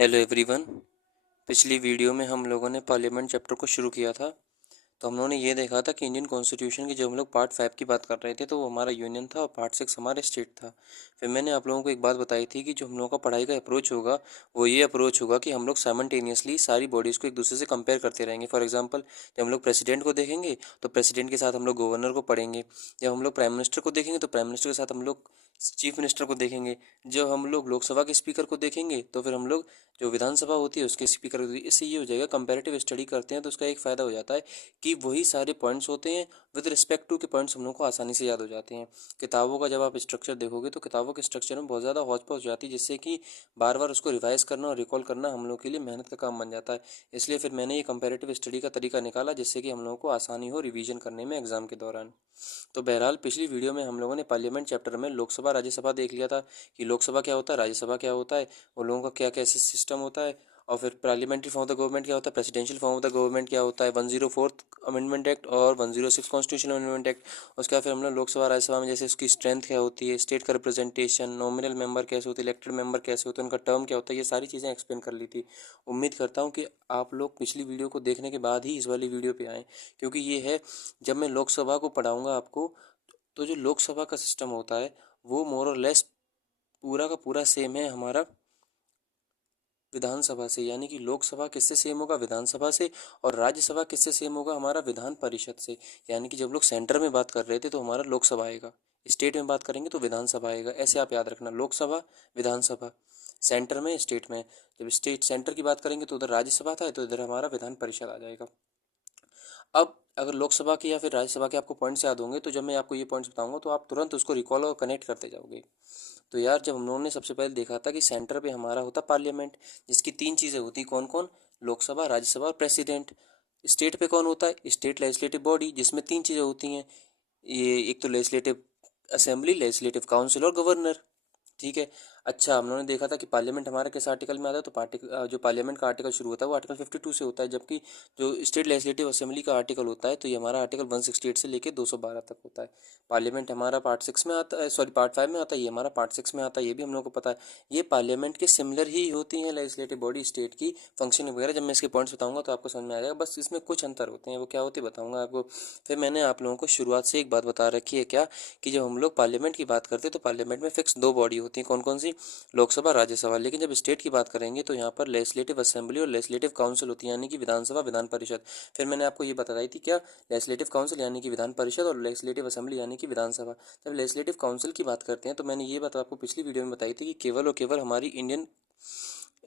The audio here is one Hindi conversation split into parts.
Hello everyone. पिछली वीडियो में हम लोगों ने पार्लियामेंट चैप्टर को शुरू किया था। तो हम लोगों ने ये देखा था कि इंडियन कॉन्स्टिट्यूशन की, जब हम लोग पार्ट 5 की बात कर रहे थे तो वो हमारा यूनियन था और पार्ट 6 हमारा स्टेट था। फिर मैंने आप लोगों को एक बात बताई थी कि जो हम लोगों का पढ़ाई का अप्रोच होगा वो ये अप्रोच होगा कि हम लोग साइमल्टेनियसली सारी बॉडीज़ को एक दूसरे से कंपेयर करते रहेंगे। फॉर एग्जांपल, जब हम लोग प्रेसिडेंट को देखेंगे तो प्रेसिडेंट के साथ हम लोग गवर्नर को पढ़ेंगे। जब हम लोग प्राइम मिनिस्टर को देखेंगे तो प्राइम मिनिस्टर के साथ हम लोग चीफ मिनिस्टर को देखेंगे। जब हम लोग लोकसभा के स्पीकर को देखेंगे तो फिर हम लोग जो विधानसभा होती है उसके स्पीकर को। इससे ये हो जाएगा, कंपैरेटिव स्टडी करते हैं तो उसका एक फ़ायदा हो जाता है कि वही सारे पॉइंट्स होते हैं विद रिस्पेक्ट टू के पॉइंट्स हम लोग को आसानी से याद हो जाते हैं। किताबों का जब आप स्ट्रक्चर देखोगे तो किताबों के स्ट्रक्चर में बहुत ज़्यादा हौच पौच हो जाती है, जिससे कि बार बार उसको रिवाइज करना और रिकॉल करना हम लोग के लिए मेहनत का काम बन जाता है। इसलिए फिर मैंने ये कंपैरेटिव स्टडी का तरीका निकाला जिससे कि हम लोगों को आसानी हो रिवीजन करने में एग्जाम के दौरान। तो बहरहाल पिछली वीडियो में हम लोगों ने पार्लियामेंट चैप्टर में लोकसभा राज्यसभा देख लिया था कि लोकसभा क्या होता है, राज्यसभा क्या होता है, उन लोगों का क्या कैसे सिस्टम होता है, और फिर parliamentary form of the government क्या होता है, presidential form of the government क्या होता है, 104 अमेंडमेंट एक्ट और 106 कॉन्स्टिट्यूशनल अमेंडमेंट एक्ट। उसके बाद फिर हम लोग लोकसभा राज्यसभा में जैसे उसकी स्ट्रेंथ क्या होती है, स्टेट का रिप्रेजेंटेशन, नॉमिनल मेंबर कैसे होते हैं, इलेक्टेड मेंबर कैसे होते हैं, उनका टर्म क्या होता है, ये सारी चीज़ें एक्सप्लेन कर ली थी। उम्मीद करता हूँ कि आप लोग पिछली वीडियो को देखने के बाद ही इस वाली वीडियो पे आएँ, क्योंकि ये है, जब मैं लोकसभा को पढ़ाऊँगा आपको तो जो लोकसभा का सिस्टम होता है वो मोर और लेस पूरा का पूरा सेम है हमारा विधानसभा से। यानी कि लोकसभा किससे सेम होगा, विधानसभा से, और राज्यसभा किससे सेम होगा, हमारा विधान परिषद से। यानी कि जब लोग सेंटर में बात कर रहे थे तो हमारा लोकसभा आएगा, स्टेट में बात करेंगे तो विधानसभा आएगा। ऐसे आप याद रखना, लोकसभा, विधानसभा, सेंटर में, स्टेट में। जब स्टेट सेंटर की बात करेंगे तो उधर राज्यसभा था, तो इधर हमारा विधान परिषद आ जाएगा। अब अगर लोकसभा के या फिर राज्यसभा के आपको पॉइंट्स याद होंगे तो जब मैं आपको ये पॉइंट्स बताऊंगा तो आप तुरंत उसको रिकॉल और कनेक्ट करते जाओगे। तो यार, जब हम लोगों ने सबसे पहले देखा था कि सेंटर पे हमारा होता पार्लियामेंट, जिसकी तीन चीज़ें होती, कौन कौन, लोकसभा, राज्यसभा और प्रेसिडेंट। स्टेट पे कौन होता है, स्टेट लेजिस्लेटिव बॉडी, जिसमें तीन चीज़ें होती हैं, ये एक तो लेजिस्लेटिव असेंबली, लेजिस्लेटिव काउंसिल और गवर्नर। ठीक है। अच्छा, हम लोगों ने देखा था कि पार्लियामेंट हमारा किस आर्टिकल में आता है, तो जो पार्लियामेंट का आर्टिकल शुरू होता है वो आर्टिकल 52 से होता है, जबकि जो स्टेट लेजिस्लेटिव असेंबली का आर्टिकल होता है तो ये हमारा आर्टिकल 168 से लेकर 212 तक होता है। पार्लियामेंट हमारा पार्ट 6 में आता है, सॉरी पार्ट 5 में आता है, ये हमारा पार्ट 6 में आता है, ये भी हम लोग को पता है। ये पार्लियामेंट के सिमिलर ही होती हैं लेजिस्लेटिव बॉडी स्टेट की फंक्शन वगैरह। जब मैं इसके पॉइंट्स बताऊंगा तो आपको समझ में आ जाएगा, बस इसमें कुछ अंतर होते हैं, वो क्या होते हैं बताऊंगा आपको। फिर मैंने आप लोगों को शुरुआत से एक बात बता रखी है क्या, कि जब हम लोग पार्लियामेंट की बात करते हैं तो पार्लियामेंट में फिक्स दो बॉडी होती हैं, कौन कौन सी, लोकसभा, राज्यसभा। लेकिन जब स्टेट की बात करेंगे तो यहाँ पर लेजिस्लेटिव असेंबली और लेजिस्लेटिव काउंसिल होती है, यानी कि विधानसभा, विधान परिषद। फिर मैंने आपको ये बताई थी क्या, लेजिस्लेटिव काउंसिल यानी कि विधान परिषद और लेजिस्लेटिव असेंबली यानी कि विधानसभा। जब लेजिस्लेटिव काउंसिल की बात करते हैं तो मैंने ये बात आपको पिछली वीडियो में बताई थी कि केवल और केवल हमारी इंडियन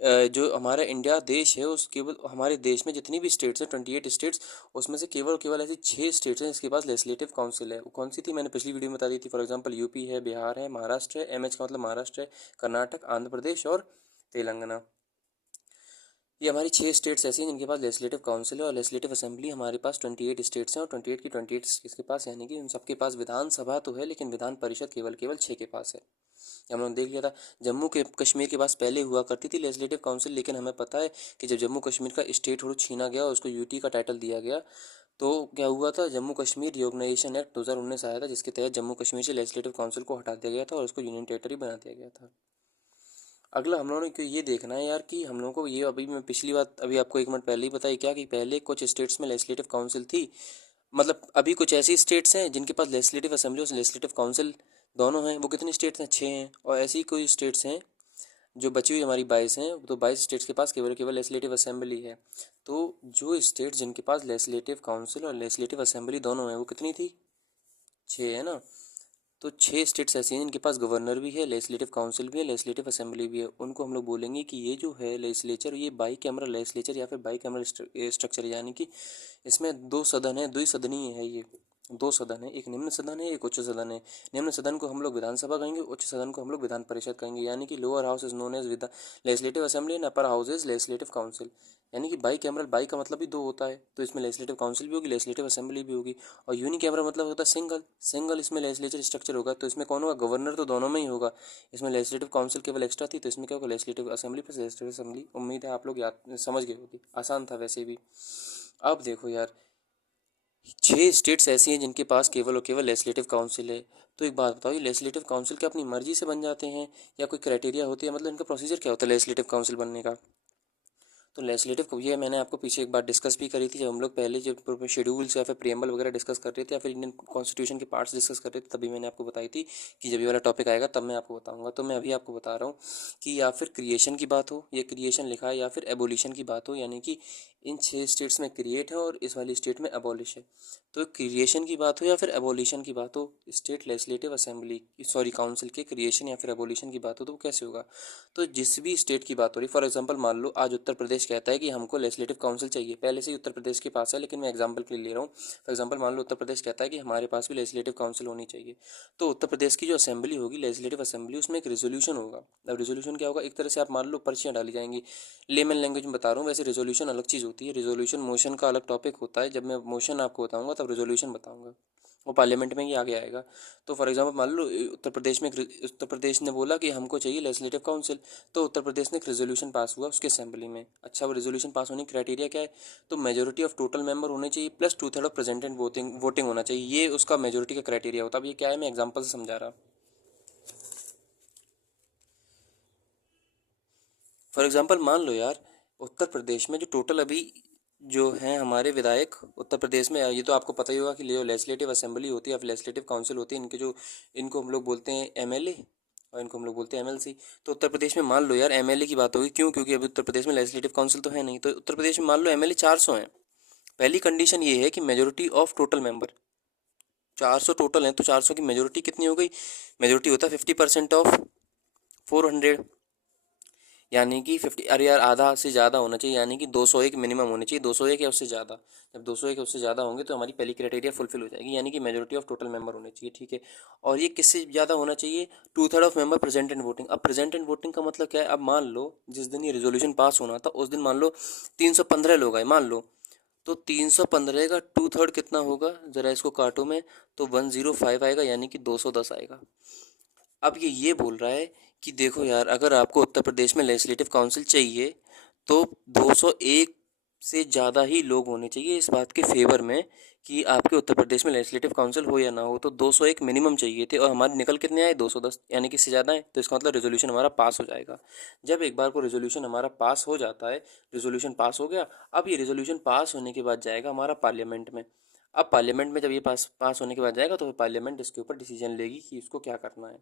जो हमारा इंडिया देश है, उस केवल हमारे देश में जितनी भी स्टेट्स हैं, 28 स्टेट्स, उसमें से केवल केवल ऐसी 6 स्टेट्स हैं जिसके पास लेजिस्लेटिव काउंसिल है। वो कौन सी थी, मैंने पिछली वीडियो में बता दी थी। फॉर एग्जांपल, यूपी है, बिहार है, महाराष्ट्र है, एमएच का मतलब महाराष्ट्र है, कर्नाटक, आंध्र प्रदेश और तेलंगाना। ये हमारी 6 स्टेट्स ऐसी हैं जिनके पास लेजिस्लेटिव काउंसिल है, और लेजिस्लेटिव असेंबली हमारे पास 28 स्टेट्स हैं, और 28 की 28 स्टेट्स के पास, यानी कि उन सबके पास विधानसभा तो है लेकिन विधान परिषद केवल केवल 6 के पास है। हम लोगों ने देख लिया था, जम्मू के कश्मीर के पास पहले हुआ करती थी लेजिस्लेटिव काउंसिल, लेकिन हमें पता है कि जब जम्मू कश्मीर का स्टेट हुड छीना गया और उसको यूटी का टाइटल दिया गया, तो क्या हुआ था, जम्मू कश्मीर रिऑर्गेनाइजेशन एक्ट 2019 आया था, जिसके तहत जम्मू कश्मीर से लेजिस्लेटिव काउंसिल को हटा दिया गया था और उसको यूनियन टेरिटरी बना दिया गया था। अगला हम लोगों ने क्यों ये देखना है यार, कि हम लोगों को ये, अभी मैं पिछली बात अभी आपको एक मिनट पहले ही बताई क्या, कि पहले कुछ स्टेट्स में लेजिस्लेटिव काउंसिल थी, मतलब अभी कुछ ऐसी स्टेट्स हैं जिनके पास लेजिस्लेटिव असेंबली और लेजिस्लेटिव काउंसिल दोनों हैं। वो कितनी स्टेट्स हैं, 6 हैं। और ऐसी ही कोई स्टेट्स हैं जो बची हुई हमारी 22 हैं, तो 22 स्टेट्स के पास केवल केवल लेजिस्लेटिव असेंबली है। तो जो स्टेट्स जिनके पास लेजिस्लेटिव काउंसिल और लेजिस्लेटिव असेंबली दोनों हैं वो कितनी थी, 6 है ना। तो 6 स्टेट्स ऐसी हैं जिनके पास गवर्नर भी है, लेजिस्लेटिव काउंसिल भी है, लेजिस्लेटिव असेंबली भी है। उनको हम लोग बोलेंगे कि ये जो है लेजिस्लेचर, ये बाई कैमरल लेजिस्लेचर या फिर बाई कैमरल स्ट्रक्चर, यानी कि इसमें दो सदन है, द्विसदनीय है ये। दो सदन है, एक निम्न सदन है, एक उच्च सदन है। निम्न सदन को हम लोग विधानसभा कहेंगे, उच्च सदन को हम लोग विधान परिषद कहेंगे। यानी कि lower house is known as Vidhan legislative assembly and upper house is legislative council. यानी कि बाई कैमरल, बाई का मतलब भी दो होता है, तो इसमें लेजिस्लेटिव काउंसिल भी होगी, लेजिस्लेटिव असेंबली भी होगी। और यूनि कैमरा मतलब होता है सिंगल, सिंगल इसमें लेजिस्लेचर स्ट्रक्चर होगा। तो इसमें कौन होगा, गवर्नर तो दोनों में ही होगा। इसमें लेजिस्लेटिव काउंसिल केवल एक्स्ट्रा थी, तो इसमें क्या होगा, legislative assembly plus legislative assembly. उम्मीद है आप लोग याद समझ गए होगी, आसान था वैसे भी। अब देखो यार, 6 स्टेट्स ऐसी हैं जिनके पास केवल और केवल लेजिस्लेटिव काउंसिल है। तो एक बात बताओ, ये लेजिस्लेटिव काउंसिल क्या अपनी मर्जी से बन जाते हैं या कोई क्राइटेरिया होती है, मतलब इनका प्रोसीजर क्या होता है लेजिस्लेटिव काउंसिल बनने का। तो लेजिस्लेटिव ये मैंने आपको पीछे एक बार डिस्कस भी करी थी, जब हम लोग पहले जब शेड्यूल्स या फिर प्रियम्बल वगैरह डिस्कस कर रहे थे या फिर इंडियन कॉन्स्टिट्यूशन के पार्ट्स डिस्कस कर रहे थे, तभी मैंने आपको बताई थी कि जब ये वाला टॉपिक आएगा तब मैं आपको बताऊंगा। तो मैं अभी आपको बता रहा हूँ कि या फिर क्रिएशन की बात हो, ये क्रिएशन लिखा है, या फिर एबोलिशन की बात हो, यानी कि इन 6 स्टेट्स में क्रिएट है और इस वाली स्टेट में एबॉलिश है। तो क्रिएशन की बात हो या फिर एबोलिशन की बात हो, स्टेट लेजिस्लेटिव असेंबली काउंसिल के क्रिएशन या फिर एबोलिशन की बात हो, तो वो कैसे होगा? तो जिस भी स्टेट की बात हो रही, फॉर एग्जांपल मान लो आज उत्तर प्रदेश कहता है कि हमको लेजिस्लेटिव काउंसिल चाहिए, पहले से ही उत्तर प्रदेश के पास है, लेकिन मैं एग्जांपल के लिए ले रहा हूँ। फॉर एग्जांपल मान लो उत्तर प्रदेश कहता है कि हमारे पास भी लेजिस्लेटिव काउंसिल होनी चाहिए। तो उत्तर प्रदेश की जो असेंबली होगी, लेजिस्लेटिव असेंबली, उसमें एक रेजोल्यूशन होगा। अब रेजोल्यूशन क्या होगा? एक तरह से आप मान लो पर्चियाँ डाली जाएंगी, लेमन लैंग्वेज में बता रहा हूँ। वैसे रेजोल्यूशन अलग चीज़ होती है, रेजोल्यूशन मोशन का अलग टॉपिक होता है। जब मैं मोशन आपको बताऊंगा तब रेजोल्यूशन बताऊंगा, वो पार्लियामेंट में ही आगे आएगा। तो फॉर एग्जांपल मान लो उत्तर प्रदेश ने बोला कि हमको चाहिए लेजिस्लेटिव काउंसिल, तो उत्तर प्रदेश ने एक रेजोल्यूशन पास हुआ उसके असेंबली में। अच्छा, वो रेजोल्यूशन पास होने की क्राइटेरिया क्या है? तो मेजोरिटी ऑफ टोटल मेंबर होने चाहिए plus 2/3 of present and voting होना चाहिए, ये उसका मेजोरिटी का क्राइटेरिया होता है। अब ये क्या है, मैं एग्जाम्पल से समझा रहा। फॉर एग्जांपल मान लो यार, उत्तर प्रदेश में जो टोटल अभी जो हैं हमारे विधायक उत्तर प्रदेश में, ये तो आपको पता ही होगा कि जो लेजिस्लेटिव असेंबली होती है, लेजिस्लेटिव काउंसिल होती है, इनके जो इनको हम लोग बोलते हैं एमएलए और इनको हम लोग बोलते हैं एमएलसी। तो उत्तर प्रदेश में मान लो यार एमएलए की बात होगी, क्यों? क्योंकि अभी उत्तर प्रदेश में लेजिस्लेटिव काउंसिल तो है नहीं। तो उत्तर प्रदेश में मान लो एमएलए 400 हैं। पहली कंडीशन ये है कि majority of total member, 400 total हैं, तो 400 की मेजोरिटी कितनी हो गई? मेजोरिटी होता है 50% ऑफ 400, यानी कि 50, अरे यार आधा से ज़्यादा होना चाहिए, यानी कि 201 मिनिमम होनी चाहिए, 201 या उससे ज़्यादा। जब 201 या उससे ज़्यादा होंगे तो हमारी पहली क्राइटेरिया फुलफिल हो जाएगी, यानी कि मेजोरिटी ऑफ टोटल मेंबर होने चाहिए, ठीक है। और ये किससे ज़्यादा होना चाहिए? 2/3 of member present and voting. अब प्रेजेंट एंड वोटिंग का मतलब क्या है? अब मान लो जिस दिन ये रेजोल्यूशन पास होना था उस दिन मान लो 315 लोग आए, मान लो। तो 315 का 2/3 कितना होगा? ज़रा इसको काटो में, तो 105 आएगा, यानी कि 210 आएगा। अब ये बोल रहा है कि देखो यार, अगर आपको उत्तर प्रदेश में लेजिस्लेटिव काउंसिल चाहिए तो 201 से ज़्यादा ही लोग होने चाहिए इस बात के फेवर में कि आपके उत्तर प्रदेश में लेजिस्लेटिव काउंसिल हो या ना हो। तो 201 मिनिमम चाहिए थे और हमारे निकल कितने आए? 210, यानी कि इससे ज़्यादा है। तो इसका मतलब रेजोल्यूशन हमारा पास हो जाएगा। जब एक बार को रेजोल्यूशन हमारा पास हो जाता है, रेजोल्यूशन पास हो गया, अब ये रेजोल्यूशन पास होने के बाद जाएगा हमारा पार्लियामेंट में। अब पार्लियामेंट में जब ये पास पास होने के बाद जाएगा तो फिर पार्लियामेंट इसके ऊपर डिसीजन लेगी कि इसको क्या करना है,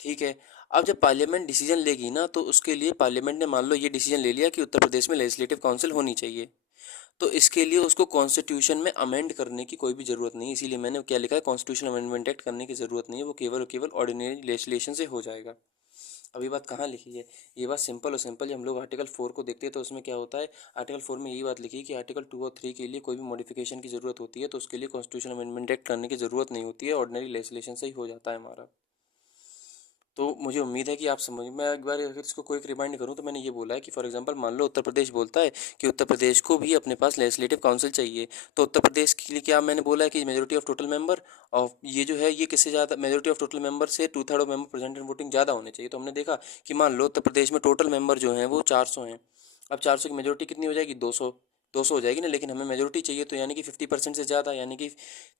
ठीक है। अब जब पार्लियामेंट डिसीजन लेगी ना, तो उसके लिए पार्लियामेंट ने मान लो ये डिसीजन ले लिया कि उत्तर प्रदेश में लेजिस्लेटिव काउंसिल होनी चाहिए, तो इसके लिए उसको कॉन्स्टिट्यूशन में अमेंड करने की कोई भी ज़रूरत नहीं है। इसीलिए मैंने क्या लिखा है, कॉन्स्टिट्यूशन अमेंडमेंट एक्ट करने की ज़रूरत नहीं है, वो केवल और केवल ऑर्डिनरी लेजिस्लेशन से हो जाएगा। अब ये बात कहाँ लिखी है? ये बात सिंपल और सिंपल, हम लोग आर्टिकल 4 को देखते हैं तो उसमें क्या होता है, आर्टिकल 4 में यही बात लिखी है कि आर्टिकल 2 और 3 के लिए कोई भी मॉडिफिकेशन की ज़रूरत होती है तो उसके लिए कॉन्स्टिट्यूशन अमेंडमेंट एक्ट करने की ज़रूरत नहीं होती है, ऑर्डिनरी लेजिस्लेशन से ही हो जाता है हमारा। तो मुझे उम्मीद है कि आप समझ, मैं एक बार अगर इसको कोई रिमाइंड करूं तो मैंने ये बोला है कि फॉर एग्जांपल मान लो उत्तर प्रदेश बोलता है कि उत्तर प्रदेश को भी अपने पास लेजिस्लेटिव काउंसिल चाहिए, तो उत्तर प्रदेश के लिए क्या मैंने बोला है कि मेजोरिटी ऑफ टोटल मेंबर, और ये जो है ये किससे ज़्यादा? मेजोरिटी ऑफ टोटल मेंबर से 2/3 of member present and voting ज़्यादा होने चाहिए। तो हमने देखा कि मान लो उत्तर प्रदेश में टोटल मेंबर जो हैं वो 400 हैं। अब 400 की मेजोरिटी कितनी हो जाएगी? 200, 200 हो जाएगी ना, लेकिन हमें मेजोरिटी चाहिए, तो यानी कि 50% से ज़्यादा, यानी कि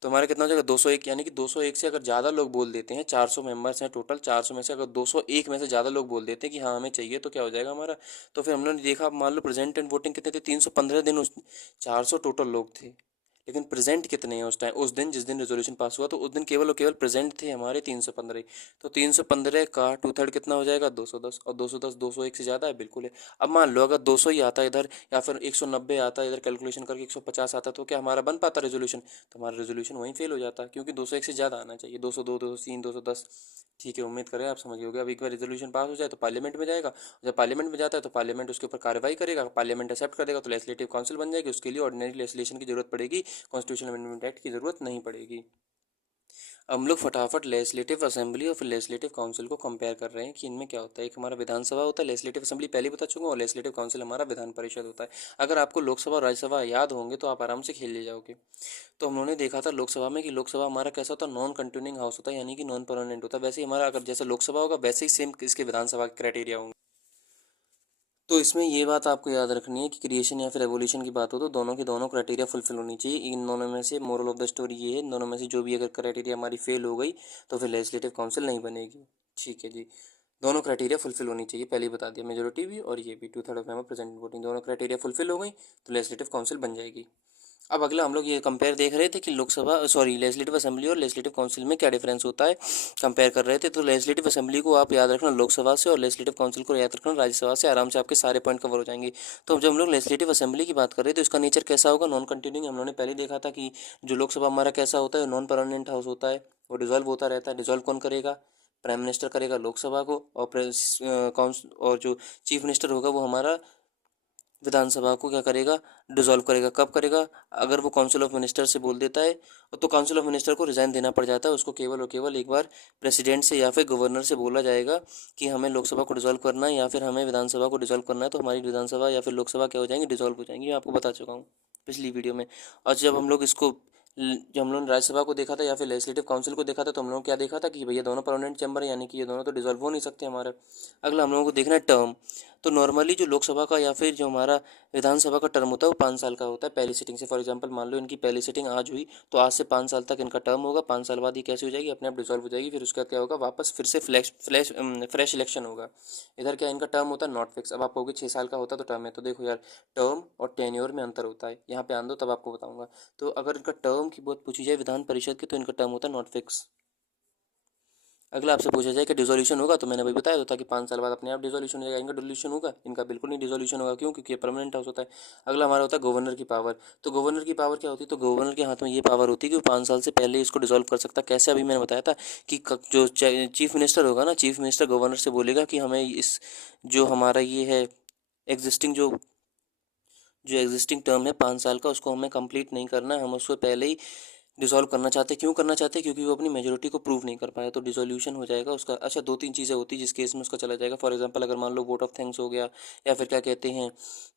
तो हमारा कितना हो जाएगा? 201, यानी कि 201 से अगर ज़्यादा लोग बोल देते हैं, 400 मेंबर्स हैं टोटल, 400 में से अगर 201 में से ज़्यादा लोग बोल देते हैं कि हाँ हमें चाहिए, तो क्या हो जाएगा हमारा? तो फिर हम लोगों ने देखा, मान लो प्रेजेंट एंड वोटिंग कितने थे? 315 दिन, उस 400 टोटल लोग थे, लेकिन प्रेजेंट कितने हैं उस टाइम, उस दिन जिस दिन रेजोल्यूशन पास हुआ, तो उस दिन केवल और केवल प्रेजेंट थे हमारे 315। तो 315 का 2/3 कितना हो जाएगा? 210, और 210 201 से ज़्यादा है, बिल्कुल है। अब मान लो अगर 200 ही आता है इधर, या फिर 190 आता है इधर, कैलकुलेशन करके 150 आता, तो क्या हमारा बन पाता रेजोल्यूशन? तो हमारा रेजोल्यूशन वहीं फेल हो जाता, क्योंकि 201 से ज़्यादा आना चाहिए, 202, 203, 210, ठीक है। उम्मीद करें आप समझ गए। अब एक बार रेजोल्यूशन पास हो जाए तो पार्लियामेंट में जाएगा, जब पार्लियामेंट में जाता है तो पार्लियामेंट उसके ऊपर कार्रवाई करेगा, पार्लियामेंट एक्सेप्ट करेगा तो लेजिस्लेटिव काउंसिल बन जाएगी, उसके लिए ऑर्डिनरी लेजिस्लेशन की जरूरत पड़ेगी, कॉन्स्टिट्यूशन अमेंडमेंट एक्ट की जरूरत नहीं पड़ेगी। अब हम लोग फटाफट लेजिस्लेटिव असेंबली और फिर लेजिस्लेटिव काउंसिल को कंपेयर कर रहे हैं कि इनमें क्या होता है। एक हमारा विधानसभा होता है, लेजिस्लेटिव असेंबली पहले बता चुका हूँ, और लेजिस्लेटिव काउंसिल हमारा विधान परिषद होता है। अगर आपको लोकसभा और राज्यसभा याद होंगे तो आप आराम से खेल ले जाओगे। तो हम लोगों ने देखा था लोकसभा में कि लोकसभा हमारा कैसा होता है, नॉन कंटिन्यूइंग हाउस होता है, यानी कि नॉन परमानेंट होता है। वैसे ही हमारा अगर जैसे लोकसभा होगा वैसे ही सेम इसके विधानसभा के क्राइटेरिया होंगे। तो इसमें ये बात आपको याद रखनी है कि क्रिएशन या फिर एवोल्यूशन की बात हो तो दोनों की दोनों क्राइटेरिया फुलफिल होनी चाहिए। इन दोनों में से मोरल ऑफ द स्टोरी ये है, इन दोनों में से जो भी अगर क्राइटेरिया हमारी फेल हो गई तो फिर लेजिस्लेटिव काउंसिल नहीं बनेगी, ठीक है जी। दोनों क्राइटेरिया फुलफिल होनी चाहिए, पहले ही बता दिया, मेजोरिटी भी और ये भी 2/3 of member present in voting, दोनों क्राइटेरिया फुलफिल हो गई तो लेजिस्लेटिव काउंसिल बन जाएगी। अब अगला हम लोग ये कंपेयर देख रहे थे कि लोकसभा सॉरी लेजिस्लेटिव असेंबली और लेजिस्लेटिव काउंसिल में क्या डिफरेंस होता है, कंपेयर कर रहे थे। तो लेजिस्लेटिव असेंबली को आप याद रखना लोकसभा से और लेजिस्लेटिव काउंसिल को याद रखना राज्यसभा से, आराम से आपके सारे पॉइंट कवर हो जाएंगे। तो जब हम लोग लेजिस्लेटिव असेंबली की बात कर रहे थे तो इसका नेचर कैसा होगा, नॉन कंटिन्यूइंग। हम लोगों ने पहले देखा था कि जो लोकसभा हमारा कैसा होता है, नॉन परमानेंट हाउस होता है, वो डिजॉल्व होता रहता है। डिजॉल्व कौन करेगा, प्राइम मिनिस्टर करेगा लोकसभा को, और काउंसिल और जो चीफ मिनिस्टर होगा वो हमारा विधानसभा को क्या करेगा, डिसॉल्व करेगा। कब करेगा, अगर वो काउंसिल ऑफ मिनिस्टर से बोल देता है तो काउंसिल ऑफ मिनिस्टर को रिजाइन देना पड़ जाता है, उसको केवल और केवल एक बार प्रेसिडेंट से या फिर गवर्नर से बोला जाएगा कि हमें लोकसभा को डिसॉल्व करना है या फिर हमें विधानसभा को डिसॉल्व करना है, तो हमारी विधानसभा या फिर लोकसभा क्या हो जाएंगी, डिसॉल्व हो जाएंगी। मैं आपको बता चुका हूँ पिछली वीडियो में। और जब हम लोग इसको जब हम लोगों ने राज्यसभा को देखा था या फिर लेजिस्लेटिव काउंसिल को देखा था तो हम लोगों ने क्या देखा था कि भैया दोनों परमानेंट चैम्बर है, यानी कि ये दोनों तो डिसॉल्व हो नहीं सकते हमारे। अगला हम लोगों को देखना है टर्म। तो नॉर्मली जो लोकसभा का या फिर जो हमारा विधानसभा का टर्म होता है वो 5 साल का होता है पहली सिटिंग से। फॉर एग्जांपल मान लो इनकी पहली सिटिंग आज हुई तो आज से 5 साल तक इनका टर्म होगा। 5 साल बाद ये कैसे हो जाएगी, अपने आप डिसॉल्व हो जाएगी। फिर उसका क्या होगा, वापस फिर से फ्रेश इलेक्शन होगा। इधर क्या इनका टर्म होता है नॉट फिक्स। अब आप कहोगे 6 साल का होता तो टर्म है, तो देखो यार टर्म और टेन्योर में अंतर होता है, यहाँ पे आन दो तब आपको बताऊंगा। तो अगर इनका टर्म की बात पूछी जाए विधान परिषद की तो इनका टर्म होता है नॉट फिक्स। अगला आपसे पूछा जाए कि डिसोल्यूशन होगा, तो मैंने भाई बताया था कि 5 साल बाद अपने आप डिसोल्यूशन हो जाएगा। इनका डिसोल्यूशन होगा, इनका बिल्कुल नहीं डिसोल्यूशन होगा। क्यों, क्योंकि ये परमानेंट हाउस होता है। अगला हमारा होता है गवर्नर की पावर। तो गवर्नर की पावर क्या होती है, तो गवर्नर के हाथ में ये पावर होती है कि वो 5 साल से पहले इसको डिसॉल्व कर सकता है। कैसे, अभी मैंने बताया था कि जो चीफ मिनिस्टर होगा ना, चीफ मिनिस्टर गवर्नर से बोलेगा कि हमें इस जो हमारा ये है एग्जिस्टिंग जो एग्जिस्टिंग टर्म है 5 साल का, उसको हमें कंप्लीट नहीं करना है, हम उसको पहले ही डिसॉल्व करना चाहते हैं। क्यों करना चाहते हैं, क्योंकि वो अपनी मेजोरिटी को प्रूव नहीं कर पाया, तो डिसोल्यूशन हो जाएगा उसका। अच्छा, 2-3 चीज़ें होती है जिस केस में उसका चला जाएगा। फॉर एग्जांपल अगर मान लो वोट ऑफ थैंक्स हो गया, या फिर क्या कहते हैं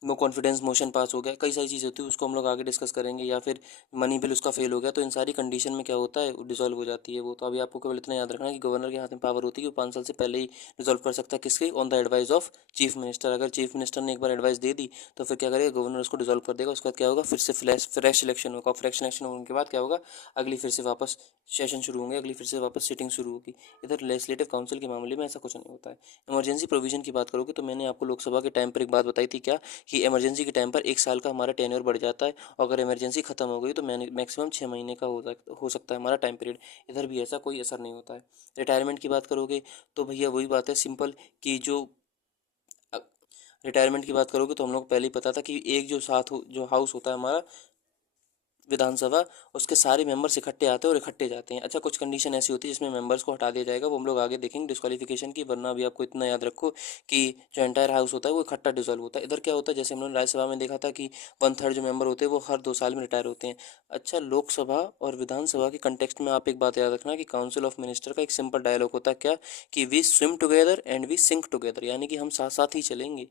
नो कॉन्फिडेंस मोशन पास हो गया, कई सारी चीज़ें होती है, उसको हम लोग आगे डिस्कस करेंगे। या फिर मनी बिल उसका फेल हो गया, तो इन सारी कंडीशन में क्या होता है, डिसॉल्व हो जाती है वो। तो अभी आपको केवल इतना याद रखना है कि गवर्नर के हाथ में पावर होती है कि वो 5 साल से पहले ही डिसॉल्व कर सकता है। किसके, on the advice of chief minister. अगर चीफ मिनिस्टर ने एक बार एडवाइस दे दी तो फिर क्या करेगा, गवर्नर उसको डिसॉल्व कर देगा। उसके बाद क्या होगा, फिर से फ्रेश इलेक्शन होगा। फ्रेश इलेक्शन होने के बाद क्या होगा, अगली फिर से वापस सेशन शुरू होंगे, अगली फिर से वापस सिटिंग शुरू होगी। इधर लेजिस्लेटिव काउंसिल के मामले में ऐसा कुछ नहीं होता है। इमरजेंसी प्रोविजन की बात करोगे तो मैंने आपको लोकसभा के टाइम पर एक बात बताई थी क्या, कि इमरजेंसी के टाइम पर 1 साल का हमारा टेन्योर बढ़ जाता है, और अगर इमरजेंसी खत्म हो गई तो मैक्सिमम 6 महीने का हो सकता है हमारा टाइम पीरियड। इधर भी ऐसा कोई असर नहीं होता है। रिटायरमेंट की बात करोगे तो भैया वही बात है सिंपल, कि जो रिटायरमेंट की बात करोगे तो हम लोग पहले ही पता था कि एक जो जो हाउस होता है हमारा विधानसभा, उसके सारे मेंबर्स इकट्ठे आते हैं और इकट्ठे जाते हैं। अच्छा, कुछ कंडीशन ऐसी होती है जिसमें मेंबर्स को हटा दिया जाएगा, वो हम लोग आगे देखेंगे डिस्क्वालिफिकेशन की। वरना अभी आपको इतना याद रखो कि जो एंटायर हाउस होता है वो इकट्ठा डिसॉल्व होता है। इधर क्या होता है, जैसे हम लोगों ने राज्यसभा में देखा था कि 1/3 जो मेंबर होते हैं वो हर 2 साल में रिटायर होते हैं। अच्छा, लोकसभा और विधानसभा के कंटेक्स्ट में आप एक बात याद रखना कि काउंसिल ऑफ मिनिस्टर का एक सिंपल डायलॉग होता है क्या, कि we swim together and we sink together, यानी कि हम साथ साथ ही चलेंगे,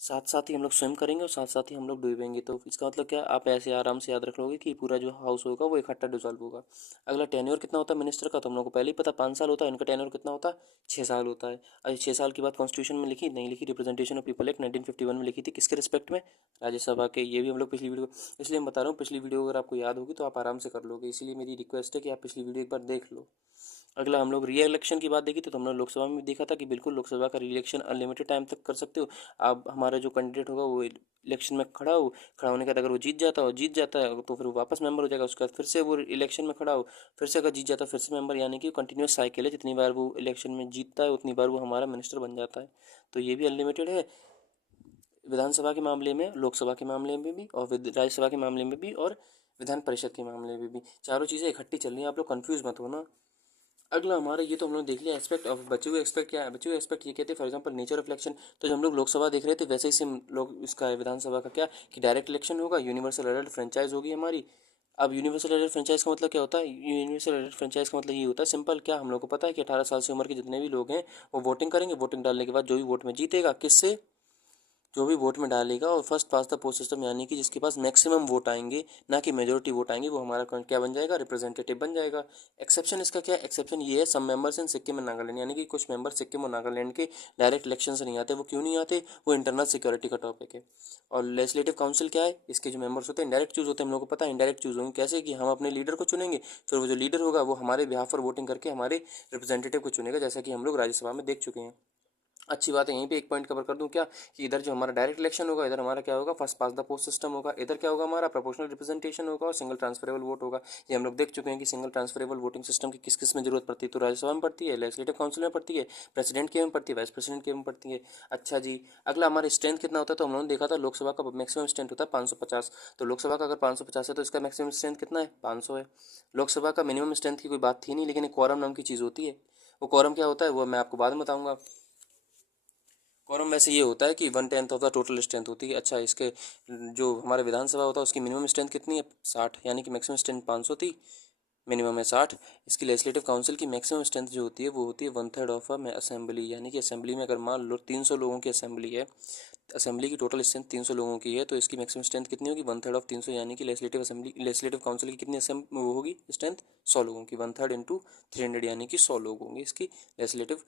साथ साथ ही हम लोग स्विम करेंगे और साथ साथ ही हम लोग डूबेंगे। तो इसका मतलब क्या, आप ऐसे आराम से याद रख लोगे कि पूरा जो हाउस होगा वो इकट्ठा डिसॉल्व होगा। अगला टेन्योर कितना होता है मिनिस्टर का, तो हम लोग को पहले ही पता 5 साल होता है। इनका टेन्योर कितना होता है, 6 साल होता है। अरे 6 साल की बात कॉन्स्टिट्यूशन में लिखी नहीं लिखी, रिप्रेजेंटेशन ऑफ पीपल एक्ट 1951 में लिखी थी, किसके रिस्पेक्ट में, राज्यसभा के। ये भी हम लोग पिछली वीडियो, इसलिए मैं बता रहा हूँ पिछली वीडियो अगर आपको याद होगी तो आप आराम से कर लोगे, इसीलिए मेरी रिक्वेस्ट है कि आप पिछली वीडियो एक बार देख लो। अगला हम लोग री इलेक्शन की बात देखी तो हमने लोकसभा में भी देखा था कि बिल्कुल लोकसभा का री इलेक्शन अनलिमिटेड टाइम तक कर सकते हो आप। हमारा जो कैंडिडेट होगा वो इलेक्शन में खड़ा होने के बाद अगर वो जीत जाता है तो फिर वो वापस मेंबर हो जाएगा। उसके बाद फिर से वो इलेक्शन में खड़ा हो, फिर से अगर जीत जाता है फिर से मेंबर, यानी कि कंटिन्यूस साइकिल है। जितनी बार वो इलेक्शन में जीतता है उतनी बार वो हमारा मिनिस्टर बन जाता है। तो ये भी अनलिमिटेड है विधानसभा के मामले में, लोकसभा के मामले में भी, और राज्यसभा के मामले में भी, और विधान परिषद के मामले में भी। चारों चीज़ें इकट्ठी चल रही हैं, आप लोग कंफ्यूज मत हो ना। अगला हमारा ये तो हम लोग देख लिया एस्पेक्ट ऑफ बचे हुए एस्पेक्ट क्या है। बचे हुए एस्पेक्ट ये कहते हैं for example nature of election. तो जब हम लोग लोकसभा देख रहे थे वैसे ही सेम लोग इसका है विधानसभा का क्या, कि डायरेक्ट इलेक्शन होगा, यूनिवर्सल एडल्ट फ्रेंचाइज होगी हमारी। अब यूनिवर्सल एडल्ट फ्रेंचाइज का मतलब क्या होता है, यूनिवर्सल एडल्ट फ्रेंचाइज का मतलब ये होता है सिंपल, क्या हम लोग को पता है कि 18 साल से उम्र के जितने भी लोग हैं वो वोटिंग करेंगे। वोटिंग डालने के बाद जो भी वोट में जीतेगा, किससे, जो भी वोट में डालेगा और first pass the post system, यानी कि जिसके पास मैक्सिमम वोट आएंगे, ना कि मेजोरिटी वोट आएंगे, वो हमारा क्या बन जाएगा, रिप्रेजेंटेटिव बन जाएगा। एक्सेप्शन इसका क्या है, एक्सेप्शन ये है some members in Sikkim and Nagaland, यानी कि कुछ मेंबर सिक्किम और नागालैंड के डायरेक्ट इलेक्शन से नहीं आते। वो क्यों नहीं आते, वो इंटरनल सिक्योरिटी का टॉपिक है। और लेजिस्लेटिव काउंसिल क्या है, इसके जो मेंबर्स होते हैं इंडायरेक्ट चूज होते हैं, हम लोगों को पता है इंडायरेक्ट चूज होंगे कैसे, कि हम अपने लीडर को चुनेंगे, फिर वो जो लीडर होगा वो हमारे बिहाफ पर वोटिंग करके हमारे रिप्रेजेंटेटिव को चुनेगा, जैसा कि हम लोग राज्यसभा में देख चुके हैं। अच्छी बात है, यहीं पे एक पॉइंट कवर कर दूं क्या, कि इधर जो हमारा डायरेक्ट इलेक्शन होगा, इधर हमारा क्या होगा, first pass the post system होगा, इधर क्या होगा, हमारा प्रोपोर्शनल रिप्रेजेंटेशन होगा और सिंगल ट्रांसफरेबल वोट होगा। ये हम लोग देख चुके हैं कि सिंगल ट्रांसफरेबल वोटिंग सिस्टम की किस किस में जरूरत पड़ती है, तो राज्यसभा में पड़ती है, लेजिस्लेटिव काउंसिल में पड़ती है, प्रेसिडेंट के में पड़ती है, वाइस प्रेसिडेंट के में पड़ती है। अच्छा जी, अगला हमारा स्ट्रेंथ कितना होता है, तो हम लोगों ने देखा था लोकसभा का मैक्सिमम स्ट्रेंथ होता है 550। तो लोकसभा का अगर 550 है तो इसका मैक्सिमम स्ट्रेंथ कितना है, 500 है। लोकसभा का मिनिमम स्ट्रेंथ की कोई बात थी नहीं, लेकिन एक क्वारम नाम की चीज़ होती है। वो क्वारम क्या होता है वो मैं आपको बाद में बताऊंगा। क्वारम वैसे ये होता है कि 1/10 ऑफ द टोटल स्ट्रेंथ होती है। अच्छा, इसके जो हमारे विधानसभा होता है उसकी मिनिमम स्ट्रेंथ कितनी है, 60, यानी कि मैक्सिमम स्ट्रेंथ 500 थी, मिनिमम है 60। इसकी लेजिस्लेटिव काउंसिल की मैक्सिमम स्ट्रेंथ जो होती है वो होती है 1/3 ऑफ असेंबली, यानी कि असेंबली में अगर मान लो 300 लोगों की असेंबली है, असेंबली की टोटल स्ट्रेंथ 300 लोगों की है, तो इसकी मैक्सिमम स्ट्रेंथ कितनी होगी, 1/3 ऑफ 300, यानी कि लेजिस्लेटिव असेंबली लेजिस्लेटिव काउंसिल की कितनी वो होगी स्ट्रेंथ, 100 लोगों की, 1/3 इंटू 300, यानी कि 100 लोग होंगे इसकी लेजिस्लेटिव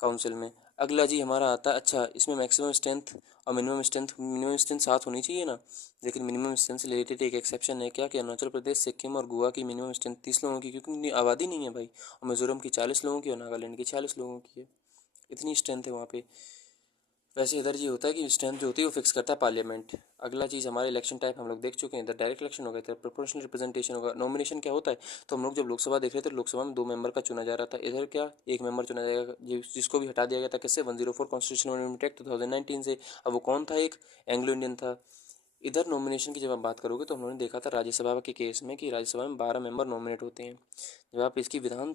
काउंसिल में। अगला जी हमारा आता है, अच्छा इसमें मैक्सिमम स्ट्रेंथ और मिनिमम स्ट्रेंथ साथ होनी चाहिए ना, लेकिन मिनिमम स्ट्रेंथ से रिलेटेड एक एक्सेप्शन है क्या, कि अरुणाचल प्रदेश, सिक्किम और गोवा की मिनिमम स्ट्रेंथ 30 लोगों की, क्योंकि उनकी आबादी नहीं है भाई, और मिजोरम की 40 लोगों की और नागालैंड की 46 लोगों की है, इतनी स्ट्रेंथ है वहाँ पे। वैसे इधर ये होता है कि स्ट्रेंथ जो होती है वो फिक्स करता है पार्लियामेंट। अगला चीज़ हमारे इलेक्शन टाइप हम लोग देख चुके हैं, इधर डायरेक्ट इलेक्शन होगा, इधर प्रोपोर्शनल रिप्रेजेंटेशन होगा। नॉमिनेशन क्या होता है, तो हम लोग जब लोकसभा देख रहे थे, लोकसभा में 2 मेंबर का चुना जा रहा था, इधर क्या, एक मेंबर चुना जाएगा, जिसको भी हटा दिया गया था किससे, 104 कॉन्स्टिट्यूशनल अमेंडमेंट एक्ट 2019 से। अब वो कौन था, एक एंग्लो इंडियन था। इधर नॉमिनेशन की जब आप बात करोगे तो हम लोगों ने देखा था राज्यसभा के केस में कि राज्यसभा में 12 मेंबर नॉमिनेट होते हैं। जब आप इसकी विधान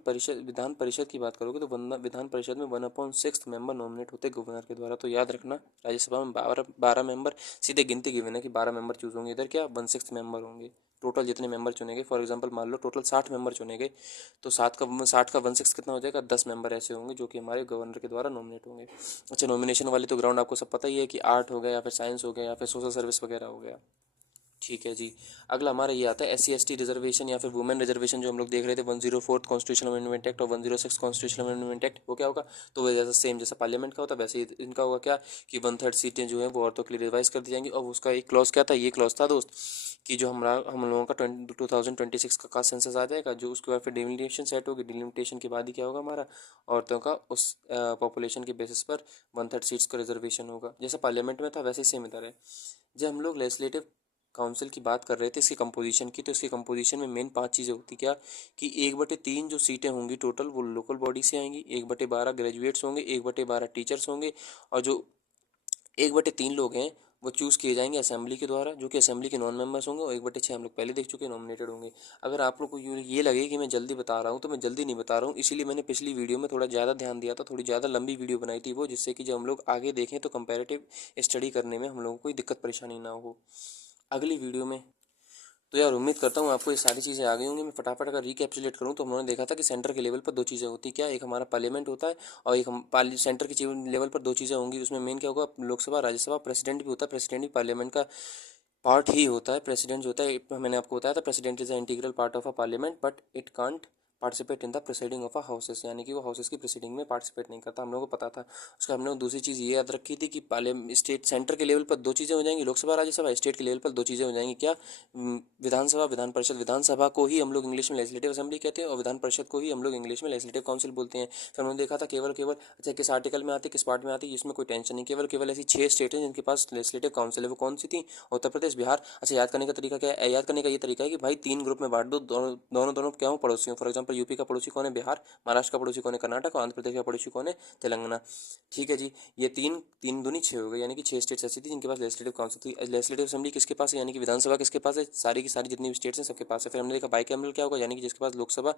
परिषद की बात करोगे तो विधान परिषद में 1/6 मेंबर नॉमिनेट होते हैं गवर्नर के द्वारा। तो याद रखना, राज्यसभा में 12 मेंबर, सीधे गिनती गिवन है कि 12 मेंबर चूज होंगे, इधर क्या 1/6 मेंबर होंगे। टोटल जितने मेंबर चुनेंगे, फॉर एग्जांपल मान लो टोटल 60 मेंबर चुनेंगे, तो 60 का 1/6 कितना हो जाएगा, 10 मेंबर ऐसे होंगे जो कि हमारे गवर्नर के द्वारा नॉमिनेट होंगे। अच्छा, नॉमिनेशन वाली तो ग्राउंड आपको सब पता ही है कि आर्ट हो गया, या फिर साइंस हो गया, या फिर सोशल सर्विस वगैरह हो गया। ठीक है जी। अगला हमारा ये आता है SC ST रिजर्वेशन या फिर वुमेन रिजर्वेशन, जो हम लोग देख रहे थे 104 कॉन्स्टिट्यूशनल अमेंडमेंट एक्ट और 106 कॉन्स्टिट्यूशनल अमेंडमेंट एक्ट। वो क्या होगा, तो वो जैसा सेम जैसा पार्लियामेंट का होता है वैसे ही इनका होगा क्या, कि 1/3 सीटें जो है वो औरतों के लिए रिवाइज कर दी जाएंगी। और उसका एक क्लॉज क्या था, ये क्लॉज था दोस्त, कि जो हम लोगों का 2026 का कास्ट सेंसस आ जाएगा, जो उसके बाद फिर डिलिमिटेशन सेट होगी, डिलिमिटेशन के बाद ही क्या होगा हमारा, औरतों का उस पॉपुलेशन के बेसिस पर 1/3 सीट्स का रिजर्वेशन होगा, जैसा पार्लियामेंट में था वैसे ही सेम इधर है। जब हम लोग लेजिस्लेटिव काउंसिल की बात कर रहे थे इसकी कंपोजिशन की, तो इसकी कंपोजिशन में मेन 5 चीज़ें होती क्या, कि 1/3 जो सीटें होंगी टोटल वो लोकल बॉडी से आएंगी, 1/12 ग्रेजुएट्स होंगे, 1/12 टीचर्स होंगे, और जो 1/3 लोग हैं वो चूज़ किए जाएंगे असेंबली के द्वारा, जो कि असेंबली के नॉन मेंबर्स होंगे, और 1/6 हम लोग पहले देख चुके हैं नॉमिनेटेड होंगे। अगर आप लोग को ये लगे कि मैं जल्दी बता रहा हूँ, तो मैं जल्दी नहीं बता रहा हूँ, इसीलिए मैंने पिछली वीडियो में थोड़ा ज़्यादा ध्यान दिया था, थोड़ी ज़्यादा लंबी वीडियो बनाई थी वो, जिससे कि जब हम लोग आगे देखें तो कंपैरेटिव स्टडी करने में हम लोगों को कोई दिक्कत परेशानी ना हो अगली वीडियो में। तो यार उम्मीद करता हूँ आपको ये सारी चीज़ें आ गई होंगी। मैं फटाफट अगर रिकैप्चुलेट करूँ तो हम लोगों ने देखा था कि सेंटर के लेवल पर 2 चीज़ें होती क्या, एक हमारा पार्लियामेंट होता है, और एक हम सेंटर के लेवल पर 2 चीज़ें होंगी। उसमें मेन क्या होगा, लोकसभा राज्यसभा, प्रेसिडेंट भी होता है, प्रेसिडेंट भी पार्लियामेंट का पार्ट ही होता है। प्रेसिडेंट जो होता है, मैंने आपको बताया था, president is a integral part of a parliament but it can't participate in the proceeding of a houses, यानी कि वो हाउसेस की प्रोसीडिंग में पार्टिसिपेट नहीं करता, हम लोगों को पता था। उसका हमने दूसरी चीज़ ये याद रखी थी कि पार्लियामेंट स्टेट सेंटर के लेवल पर 2 चीज़ें हो जाएंगी, लोकसभा राज्यसभा, स्टेट के लेवल पर 2 चीज़ें हो जाएंगी क्या, विधानसभा विधान परिषद। विधानसभा को ही हम लोग इंग्लिश में लेजिस्लेटिव असेंबली कहते हैं, और विधान परिषद को ही हम लोग इंग्लिश में लेजिस्लेटिव काउंसिल बोलते हैं। फिर हमने देखा था केवल केवल, अच्छा किस आर्टिकल में आती है, किस पार्ट में आती है, इसमें कोई टेंशन नहीं, केवल केवल ऐसी 6 स्टेट हैं जिनके पास लेजिस्लेटिव काउंसिल है। वो कौन सी थी, उत्तर प्रदेश, बिहार। अच्छा, याद करने का तरीका क्या है, याद करने का ये तरीका है कि भाई 3 ग्रुप में बांट दो, दोनों क्या हो, पड़ोसी हो। फॉर एग्जांपल यूपी का पड़ोसी कौन है, बिहार। महाराष्ट्र का पड़ोसी कौन है, कर्नाटक। और आंध्र प्रदेश का पड़ोसी कौन है, तेलंगाना। ठीक है जी। ये तीन तीन दूनी 6 हो गए, यानी कि 6 स्टेट्स ऐसी थी जिनके पास लेजिस्लेटिव काउंसिल थी। लेजिस्लेटिव असेंबली किसके पास है, यानी कि विधानसभा किसके पास है, सारी की सारी जितनी भी स्टेट्स हैं सबके पास है। फिर हमने देखा बाइकैमरल क्या होगा, यानी कि जिसके पास लोकसभा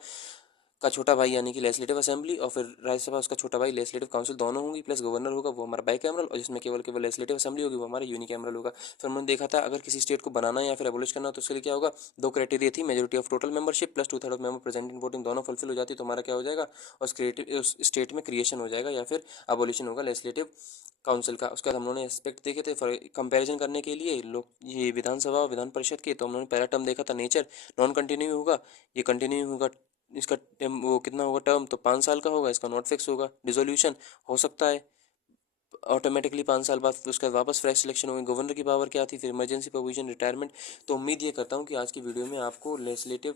का छोटा भाई यानी कि लेजिस्लेटिव असेंबली, और फिर राज्यसभा उसका छोटा भाई लेजिस्लेटिव काउंसिल दोनों होंगी, प्लस गवर्नर होगा वो हमारा बाइकैमरल, और जिसमें केवल केवल लेजिस्लेटिव असेंबली होगी वो हमारा यूनिकैमरल होगा। फिर हमने देखा था अगर किसी स्टेट को बनाना या फिर एबोलिश करना तो उसके लिए क्या होगा, दो क्राइटेरिया थी, majority of total membership plus 2/3 of member present in voting, दोनों फुलफिल हो जाती तो हमारा क्या हो जाएगा, उस स्टेट में क्रिएशन हो जाएगा या फिर एबोलिशन होगा लेजिस्लेटिव काउंसिल का। उसके बाद हम लोगों ने एस्पेक्ट देखे थे फॉर कंपैरिजन करने के लिए लोग ये विधानसभा और विधान परिषद के, तो हम लोगों ने पहला टर्म देखा था नेचर, नॉन कंटिन्यू होगा, ये कंटिन्यू होगा, इसका वो कितना होगा टर्म, तो 5 साल का होगा, इसका नॉट फिक्स होगा, डिसोल्यूशन हो सकता है ऑटोमेटिकली 5 साल बाद, फिर उसके बाद वापस फ्रेश सिलेक्शन होगी। गवर्नर की पावर क्या थी, फिर इमरजेंसी प्रोविजन, रिटायरमेंट। तो उम्मीद ये करता हूँ कि आज की वीडियो में आपको लेजिस्लेटिव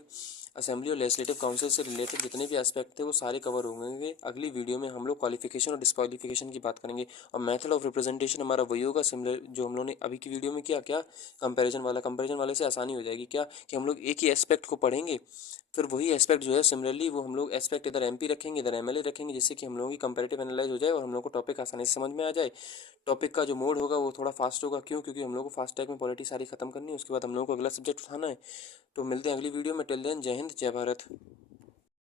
असेंबली और लेजिस्लेटिव काउंसिल से रिलेटेड जितने भी एस्पेक्ट थे वो सारे कवर होंगे। अगली वीडियो में हम लोग क्वालिफिकेशन और डिस्क्वालिफिकेशन की बात करेंगे, और मेथड ऑफ रिप्रेजेंटेशन हमारा वही होगा सिमिलर जो हम लोगों ने अभी की वीडियो में किया। क्या कंपैरिजन वाले से आसानी हो जाएगी, क्या कि हम लोग एक ही एस्पेक्ट को पढ़ेंगे, फिर वही एस्पेक्ट जो है सिमिलरली वो हम लोग एस्पेक्ट इधर एमपी रखेंगे इधर एमएलए रखेंगे, जिससे कि हम लोगों की कंपैरेटिव एनालाइज हो जाए और हम लोग को टॉपिक आसानी से समझ में आ जाए। टॉपिक का जो मोड होगा वो थोड़ा फास्ट होगा, क्यों, क्योंकि हम लोग को फास्ट टैग में पॉलिटी सारी खत्म करनी है, उसके बाद हम लोग को अगला सब्जेक्ट उठाना है। तो मिलते हैं अगली वीडियो में, टिल देन जय हिंद जय भारत।